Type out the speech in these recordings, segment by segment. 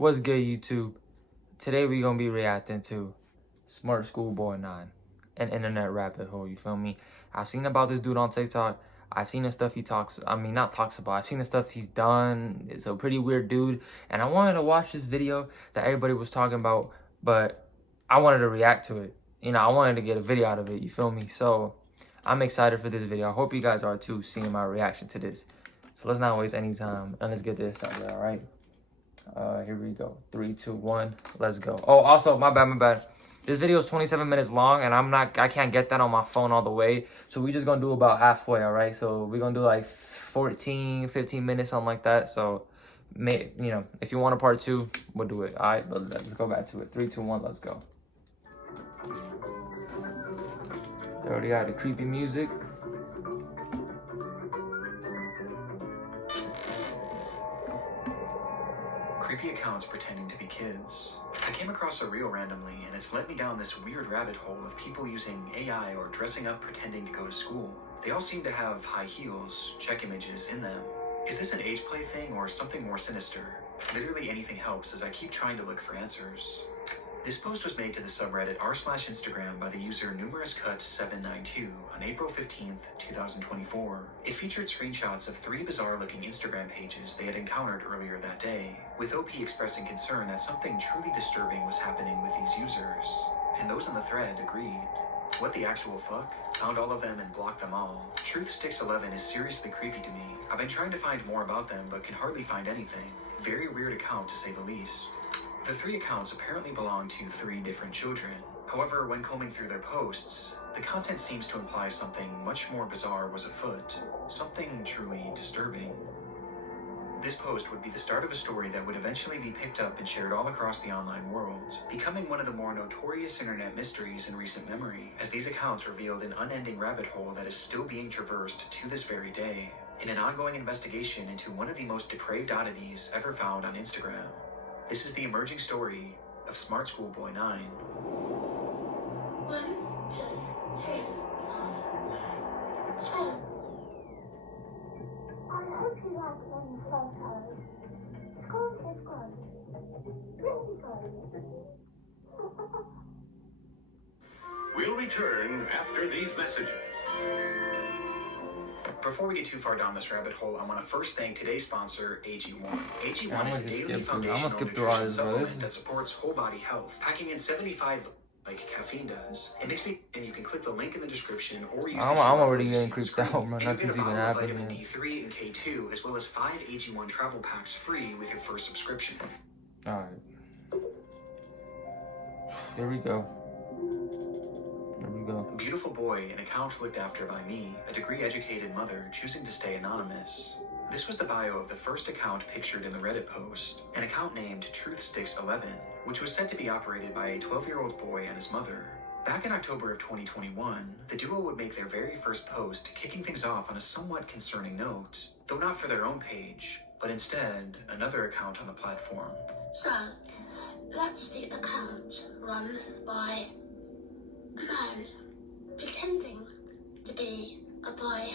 What's good, YouTube? Today we gonna be reacting to Smartschoolboy9, an internet rabbit hole. You feel me? I've seen about this dude on TikTok. I've seen the stuff he talks. I mean, not talks about. I've seen the stuff he's done. It's a pretty weird dude, and I wanted to watch this video that everybody was talking about, but I wanted to react to it. You know, I wanted to get a video out of it. You feel me? So I'm excited for this video. I hope you guys are too, seeing my reaction to this. So let's not waste any time and let's get this out there. All right. Here we go. 3, 2, 1. Let's go. Oh, also, my bad. This video is 27 minutes long, and I can't get that on my phone all the way. So we just gonna do about halfway, all right? So we're gonna do like 14, 15 minutes, something like that. So, if you want a part 2, we'll do it. All right, but let's go back to it. 3, 2, 1, let's go. They already had the creepy music. Creepy accounts pretending to be kids. I came across a reel randomly, and it's led me down this weird rabbit hole of people using AI or dressing up pretending to go to school. They all seem to have high heels, check images in them. Is this an age play thing or something more sinister? Literally anything helps as I keep trying to look for answers. This post was made to the subreddit r/Instagram by the user numerouscut792 on April 15th, 2024. It featured screenshots of 3 bizarre-looking Instagram pages they had encountered earlier that day, with OP expressing concern that something truly disturbing was happening with these users. And those in the thread agreed. What the actual fuck? Found all of them and blocked them all. Truthsticks11 is seriously creepy to me. I've been trying to find more about them but can hardly find anything. Very weird account to say the least. The 3 accounts apparently belong to 3 different children. However, when combing through their posts, the content seems to imply something much more bizarre was afoot. Something truly disturbing. This post would be the start of a story that would eventually be picked up and shared all across the online world, becoming one of the more notorious internet mysteries in recent memory, as these accounts revealed an unending rabbit hole that is still being traversed to this very day, in an ongoing investigation into one of the most depraved oddities ever found on Instagram. This is the emerging story of Smartschoolboy9. 1, 2, 3, 4. I hope you like these photos. School is good. Really good. We'll return after these messages. Before we get too far down this rabbit hole, I want to first thank today's sponsor, AG1. AG1 is a daily foundational nutrition supplement that supports whole body health, packing in 75 like caffeine does. It makes me, and you can click the link in the description or use I'm already getting creeped out, man. Nothing's even happening. Vitamin D3 and K2, as well as 5 AG1 travel packs free with your first subscription. All right. Here we go. Beautiful boy, an account looked after by me, a degree-educated mother choosing to stay anonymous. This was the bio of the first account pictured in the Reddit post, an account named Truthsticks11, which was said to be operated by a 12-year-old boy and his mother. Back in October of 2021, the duo would make their very first post, kicking things off on a somewhat concerning note, though not for their own page, but instead another account on the platform. So, that's the account run by a man pretending to be a boy.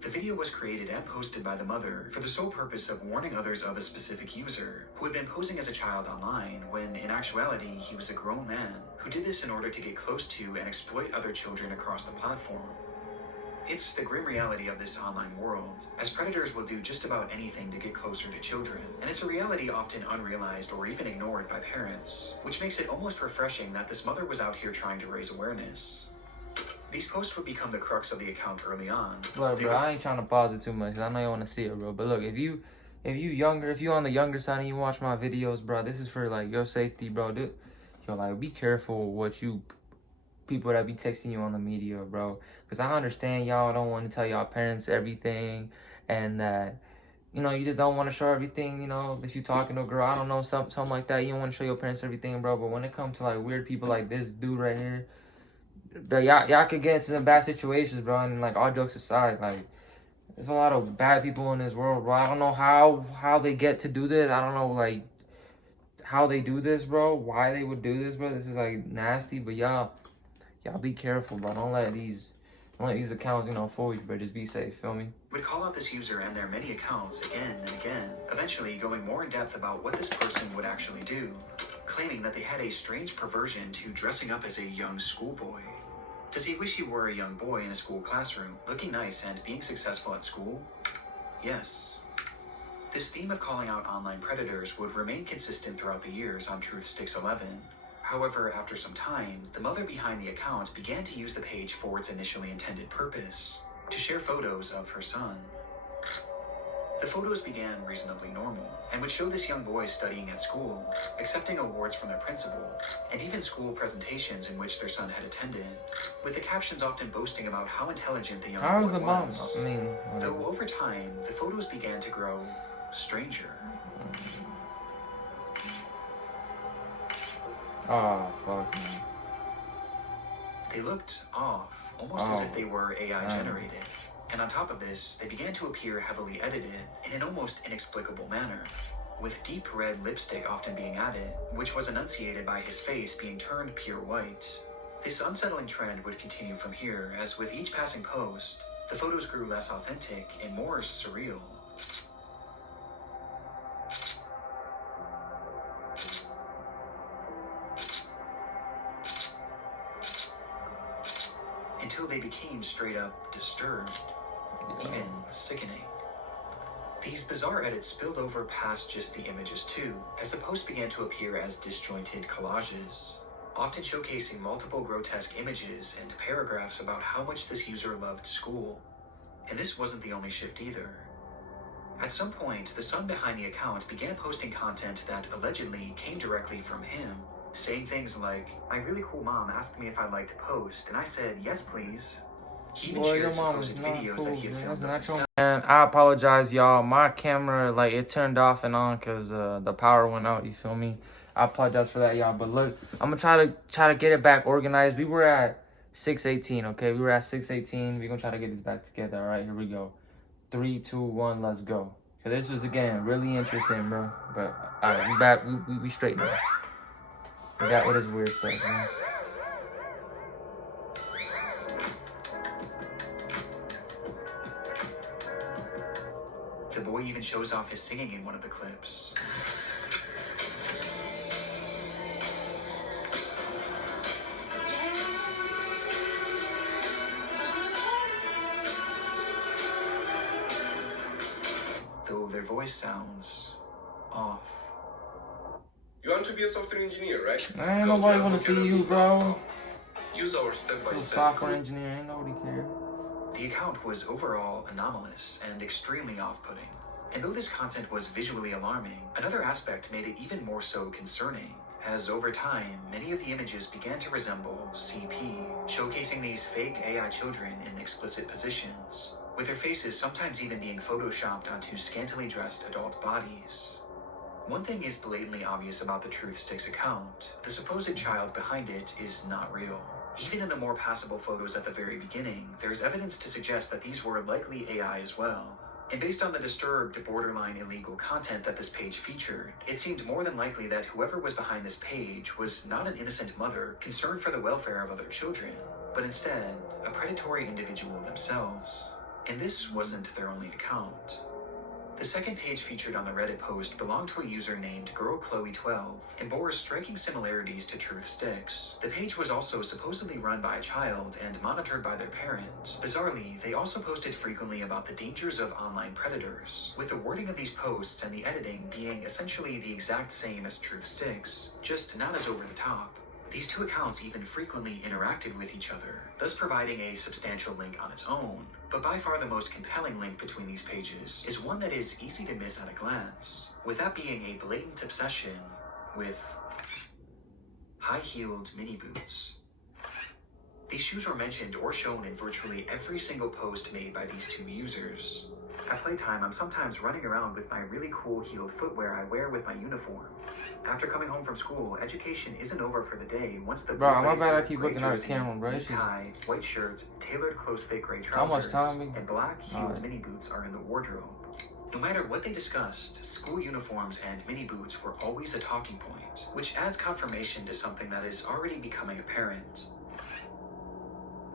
The video was created and posted by the mother for the sole purpose of warning others of a specific user who had been posing as a child online when in actuality he was a grown man who did this in order to get close to and exploit other children across the platform. It's the grim reality of this online world, as predators will do just about anything to get closer to children, and it's a reality often unrealized or even ignored by parents, which makes it almost refreshing that this mother was out here trying to raise awareness. These posts would become the crux of the account early on. Look, bro, I ain't trying to pause it too much, 'cause I know you want to see it, bro. But look, if you on the younger side and you watch my videos, bro, this is for like your safety, bro. Like, be careful what you people that be texting you on the media, bro. Because I understand y'all don't want to tell y'all parents everything, and that, you know, you just don't want to show everything, you know, if you talking to a girl, I don't know, something like that. You don't want to show your parents everything, bro. But when it comes to, like, weird people like this dude right here, bro, y'all could get into some bad situations, bro. And, like, all jokes aside, like, there's a lot of bad people in this world, bro. I don't know how they get to do this. I don't know, like, how they do this, bro. Why they would do this, bro. This is, like, nasty. But y'all be careful, bro. Don't let these Don't let these accounts, you know, fool you, but just be safe, feel me? Would call out this user and their many accounts again and again, eventually going more in depth about what this person would actually do, claiming that they had a strange perversion to dressing up as a young schoolboy. Does he wish he were a young boy in a school classroom, looking nice and being successful at school? Yes. This theme of calling out online predators would remain consistent throughout the years on Truth Sticks 11. However, after some time, the mother behind the account began to use the page for its initially intended purpose, to share photos of her son. The photos began reasonably normal, and would show this young boy studying at school, accepting awards from their principal, and even school presentations in which their son had attended, with the captions often boasting about how intelligent the young How is boy the mom? was. I mean, Though over time, the photos began to grow stranger. oh, fuck, man. They looked off, almost as if they were AI generated. And on top of this, they began to appear heavily edited in an almost inexplicable manner, with deep red lipstick often being added, which was enunciated by his face being turned pure white. This unsettling trend would continue from here, as with each passing post, the photos grew less authentic and more surreal. Until they became straight up disturbed, even sickening. These bizarre edits spilled over past just the images too, as the posts began to appear as disjointed collages, often showcasing multiple grotesque images and paragraphs about how much this user loved school. And this wasn't the only shift either. At some point, the son behind the account began posting content that allegedly came directly from him, saying things like, "My really cool mom asked me if I'd like to post, and I said, yes, please." He even shared supposed videos that he had filmed of himself. And I apologize, y'all. My camera, like, it turned off and on because the power went out, you feel me? I apologize for that, y'all. But look, I'm going to try to get it back organized. We were at 6:18, okay? We were at 6:18. We're going to try to get this back together, all right? Here we go. 3, 2, 1, let's go. So this was, again, really interesting, bro. But, all right, we back. We straight now. We got all this weird stuff, man. The boy even shows off his singing in one of the clips. Though their voice sounds off. You want to be a software engineer, right? Ain't nobody want to see you, bro. Use our step-by-step Software code. engineer, ain't nobody care. The account was overall anomalous and extremely off-putting. And though this content was visually alarming, another aspect made it even more so concerning, as over time, many of the images began to resemble CP, showcasing these fake AI children in explicit positions, with their faces sometimes even being photoshopped onto scantily dressed adult bodies. One thing is blatantly obvious about the Truth Sticks account: the supposed child behind it is not real. Even in the more passable photos at the very beginning, there's evidence to suggest that these were likely AI as well. And based on the disturbed, borderline illegal content that this page featured, it seemed more than likely that whoever was behind this page was not an innocent mother concerned for the welfare of other children, but instead, a predatory individual themselves. And this wasn't their only account. The second page featured on the Reddit post belonged to a user named GirlChloe12 and bore striking similarities to Truth Sticks. The page was also supposedly run by a child and monitored by their parent. Bizarrely, they also posted frequently about the dangers of online predators, with the wording of these posts and the editing being essentially the exact same as Truth Sticks, just not as over the top. These two accounts even frequently interacted with each other, thus providing a substantial link on its own. But by far the most compelling link between these pages is one that is easy to miss at a glance, with that being a blatant obsession with high-heeled mini boots. These shoes were mentioned or shown in virtually every single post made by these two users. At playtime, I'm sometimes running around with my really cool heeled footwear I wear with my uniform. After coming home from school, education isn't over for the day once the Bro, my blue bad I blazer, keep gray looking at the jersey, camera, bro. knee It's just... tie, white shirt, tailored close-fit gray trousers, How much time we... and black heeled Alright. mini boots are in the wardrobe. No matter what they discussed, school uniforms and mini boots were always a talking point, which adds confirmation to something that is already becoming apparent.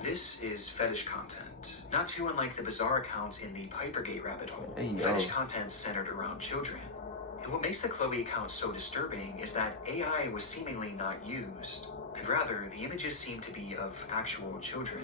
This is fetish content, not too unlike the bizarre accounts in the Pipergate rabbit hole. Hey, yo. Fetish content centered around children. And what makes the Chloe account so disturbing is that AI was seemingly not used, and rather the images seem to be of actual children.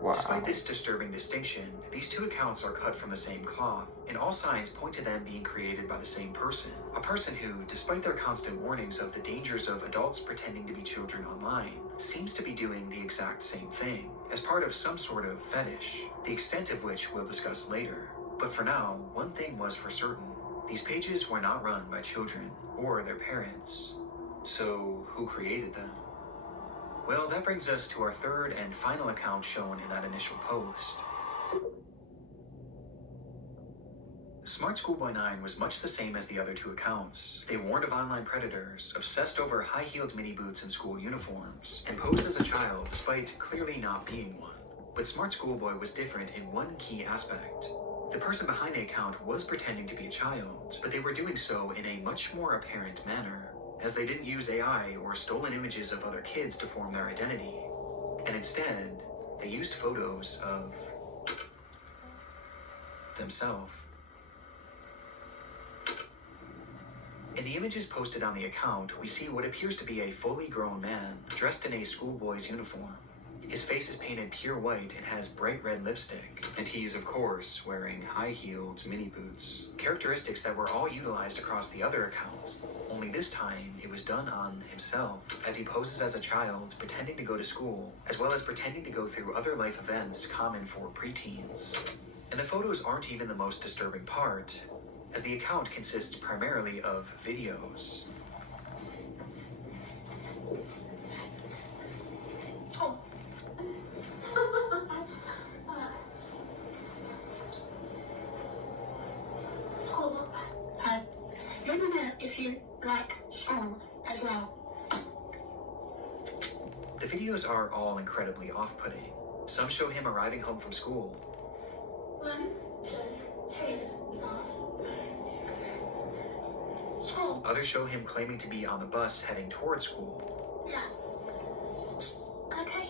Wow. Despite this disturbing distinction, these two accounts are cut from the same cloth, and all signs point to them being created by the same person. A person who, despite their constant warnings of the dangers of adults pretending to be children online, seems to be doing the exact same thing, as part of some sort of fetish, the extent of which we'll discuss later. But for now, one thing was for certain. These pages were not run by children or their parents. So, who created them? Well, that brings us to our third and final account shown in that initial post. Smartschoolboy9 was much the same as the other two accounts. They warned of online predators, obsessed over high-heeled mini boots and school uniforms, and posed as a child despite clearly not being one. But Smartschoolboy was different in one key aspect. The person behind the account was pretending to be a child, but they were doing so in a much more apparent manner, as they didn't use AI or stolen images of other kids to form their identity, and instead, they used photos of themselves. In the images posted on the account, we see what appears to be a fully grown man, dressed in a schoolboy's uniform. His face is painted pure white and has bright red lipstick, and he's, of course, wearing high-heeled mini boots. Characteristics that were all utilized across the other accounts, only this time it was done on himself, as he poses as a child pretending to go to school, as well as pretending to go through other life events common for preteens. And the photos aren't even the most disturbing part, as the account consists primarily of videos. Oh. School. Let me know if you like school as well. The videos are all incredibly off-putting. Some show him arriving home from school. 1, 2, 3, 4. School. Others show him claiming to be on the bus heading towards school. Yeah. Okay.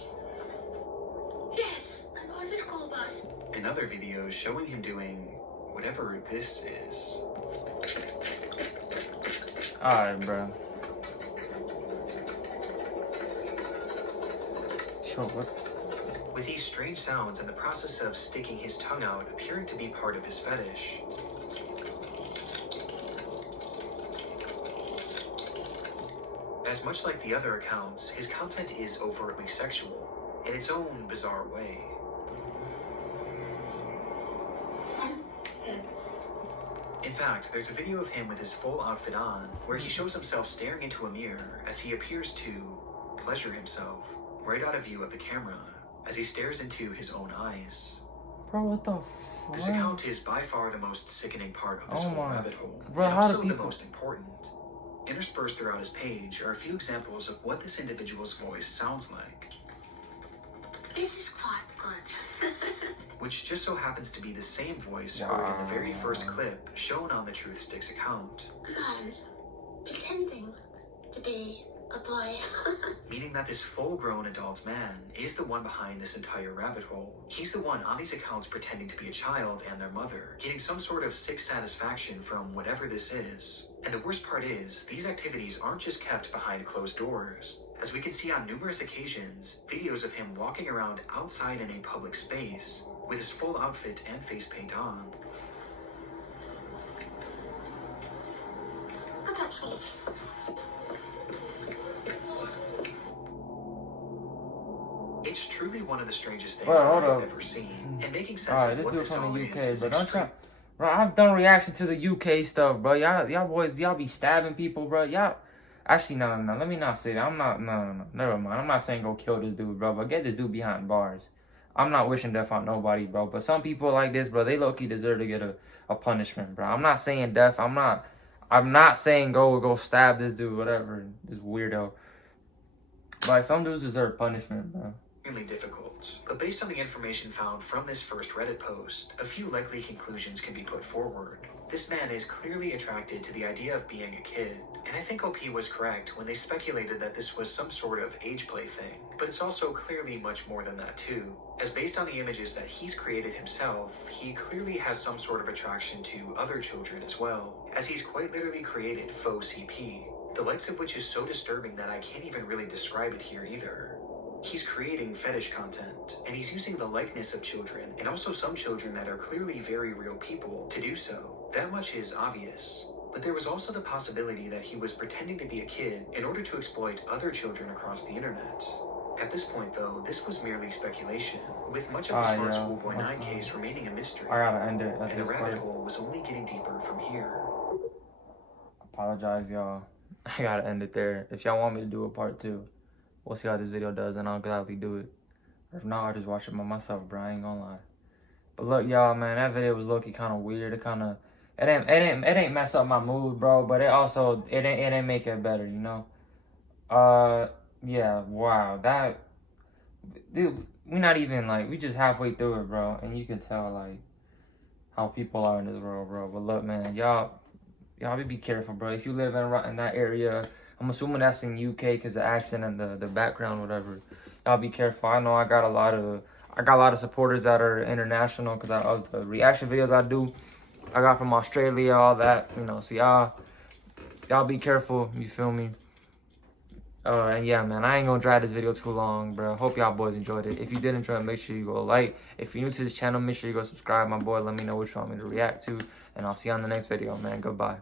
Yes, I'm on the school bus. And other videos showing him doing whatever this is. Alright, bro. Sure, what? With these strange sounds and the process of sticking his tongue out appearing to be part of his fetish. As much like the other accounts, his content is overtly sexual, in its own bizarre way. In fact, there's a video of him with his full outfit on, where he shows himself staring into a mirror as he appears to pleasure himself, right out of view of the camera, as he stares into his own eyes. Bro, what the fuck? This account is by far the most sickening part of this Oh whole my- rabbit hole, Bro, and how do also the people- most important. Interspersed throughout his page are a few examples of what this individual's voice sounds like, This is quite good. which just so happens to be the same voice heard in the very first clip shown on the Truth Sticks account. Man, pretending to be a boy. Meaning that this full-grown adult man is the one behind this entire rabbit hole. He's the one on these accounts pretending to be a child and their mother, getting some sort of sick satisfaction from whatever this is. And the worst part is, these activities aren't just kept behind closed doors. As we can see on numerous occasions, videos of him walking around outside in a public space, with his full outfit and face paint on. Good actually. It's truly one of the strangest things Bro, that hold I've up. ever seen, and making sense Alright, of this what dude this all from the is UK, is but don't extreme. try. Bro, I've done reaction to the UK stuff, bro. Y'all boys, y'all be stabbing people, bro. Y'all. Actually, no. Let me not say that. I'm not. No. Never mind. I'm not saying go kill this dude, bro. But get this dude behind bars. I'm not wishing death on nobody, bro. But some people like this, bro, they low-key deserve to get a punishment, bro. I'm not saying death. I'm not saying go stab this dude, whatever. This weirdo. Like, some dudes deserve punishment, bro. Extremely difficult, but based on the information found from this first Reddit post, a few likely conclusions can be put forward. This man is clearly attracted to the idea of being a kid, And I think OP was correct when they speculated that this was some sort of age play thing, but it's also clearly much more than that too, as based on the images that he's created himself, he clearly has some sort of attraction to other children as well, as he's quite literally created faux CP, the likes of which is so disturbing that I can't even really describe it here either. He's creating fetish content, and he's using the likeness of children, and also some children that are clearly very real people, to do so. That much is obvious. But there was also the possibility that he was pretending to be a kid in order to exploit other children across the internet. At this point, though, this was merely speculation, with much of the Smart Schoolboy 9 case remaining a mystery, I gotta end it at and the this rabbit part. hole was only getting deeper from here. Apologize, y'all. I gotta end it there. If y'all want me to do a part 2, we'll see how this video does, and I'll gladly do it. Or if not, I'll just watch it by myself, bro. I ain't gonna lie. But look, y'all, man, that video was low-key kind of weird. It ain't mess up my mood, bro. But it ain't make it better, you know. Yeah, wow, that, dude, we not even like, we just halfway through it, bro, and you can tell like how people are in this world, bro. But look, man, y'all be careful, bro. If you live in that area, I'm assuming that's in UK because the accent and the background, whatever. Y'all be careful. I know I got a lot of supporters that are international because of the reaction videos I do. I got from Australia, all that, you know. So y'all be careful. You feel me? And yeah, man, I ain't gonna drag this video too long, bro. Hope y'all boys enjoyed it. If you did enjoy it, make sure you go like. If you're new to this channel, make sure you go subscribe, my boy. Let me know what you want me to react to. And I'll see you on the next video, man. Goodbye.